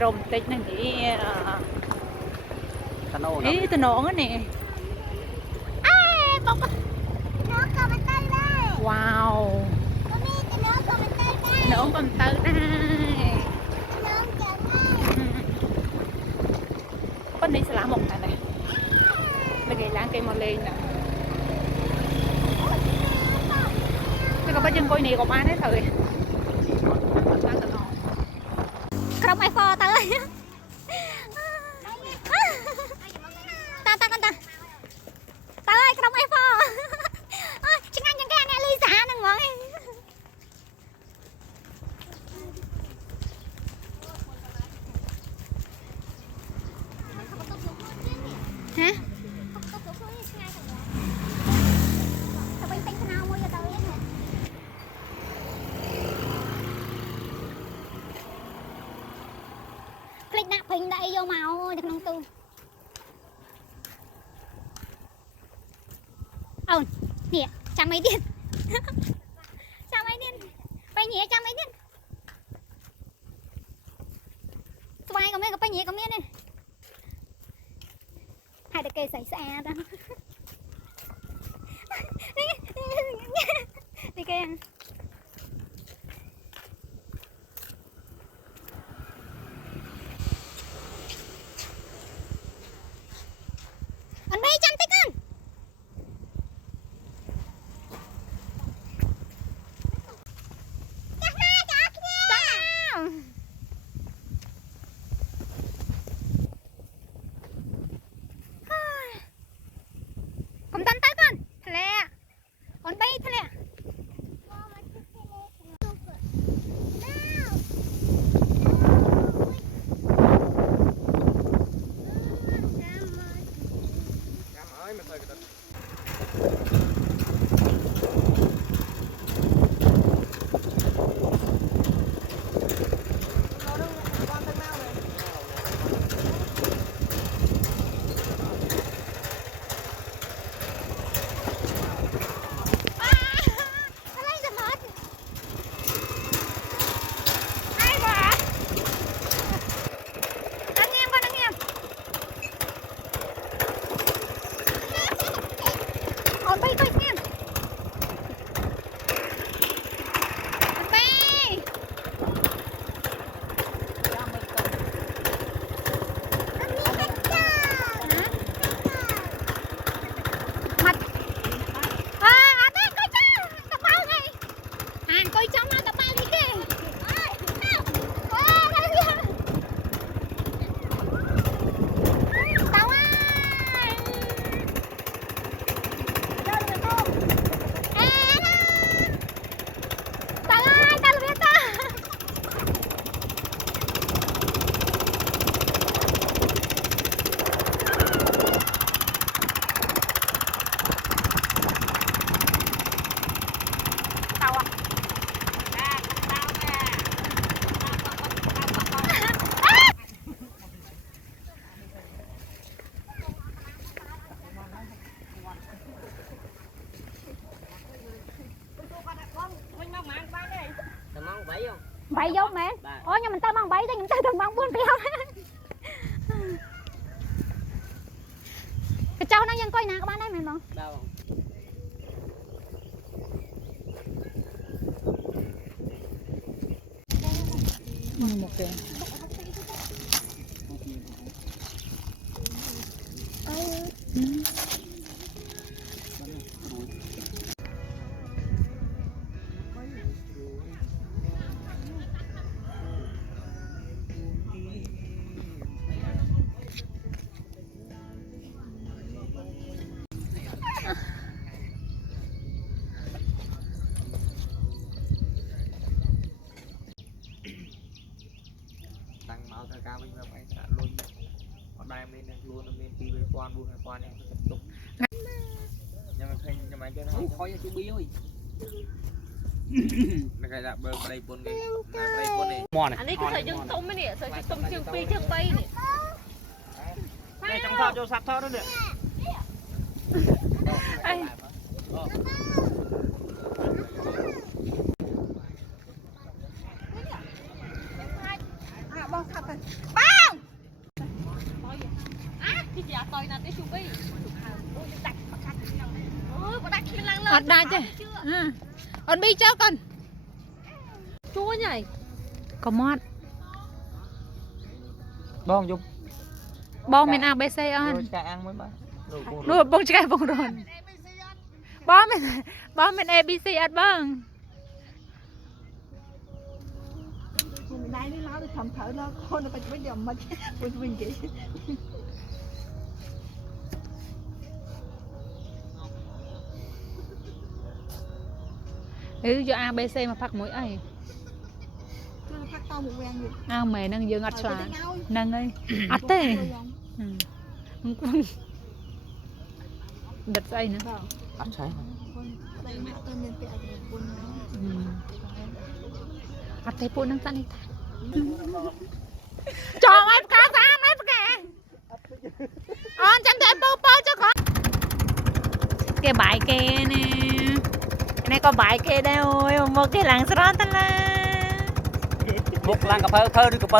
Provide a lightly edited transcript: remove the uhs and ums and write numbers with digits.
romantic này thì Tano ý tôi nón á nè. Wow. Nón con tơ đây. Con đi sẽ làm một này này. Bây giờ lang cây mò lên nè. Thế có bao chân coi này có ai đấy thời. Không ai phò tới. Ta con ta. Ta ơi, không ai phò. Chứ anh những cái anh ly xả nè mọi. Hả? Click nạp hình đây vô màu được nông tu. Nè, trăm mấy tiền. Trăm mấy tiền. Bay nhẹ trăm mấy tiền. Bay có mấy cái bay nhẹ có mấy này. Hai đứa kê xảy xa đó. Đi kê. Anh bay chăm tích con. Không tấn tới con. Thật lẹ. Con bay thật lẹ. Bậy vô mẹ. Ủa nhưng mình tao mang bậy chứ mình tao đừng mang buôn béo. Cái cháu nó dân coi nè các bạn đây mẹ mong. Đâu. Một cái. cao mình phải trả luôn còn đây mình luôn mình đi về quan em tiếp tục nhưng mà thành nhưng mà cho nó khói chú bí ơi nó cái là bơ đây buồn này đây buồn này mòn này anh ấy cứ thời dương tôm ấy nè thời dương tôm chương pi chương bay nè đây trong thao cho sạch thao đó nè bong sạch rồi cái chú bi ôi đặt ôi có đặt khi lăng lên អត់ដាច់ទេអត់ប៊ីចុះកូន chua nhỉ កុំអត់ បងយប់ បងមាន ABC អត់ ឆ្កែអាំងមួយបាទ នោះបងឆ្កែបងរនបងមាន ABC អត់បង đai nó nói thầm thở nó con nó phải bây giờ mình kỹ យក ABC មកផាក់មួយអី nó phát to một quen gì អើមែនហ្នឹងយើងអត់ឆ្លាត nói ហ្នឹងហើយអត់ទេដិតស្អីហ្នឹង អត់ឆៃ đây mà tôi nên phải buồn អត់ទេពួកហ្នឹងតានេះតាចងឲ្យផ្កាស្អាតណាស់ផ្កាអូនចាំតែពោចុះគាត់គេបាយគេណានេះក៏បាយគេដែរអូយមកគេឡើងស្រន់តាឡា មុខឡើងកពើឬកពើ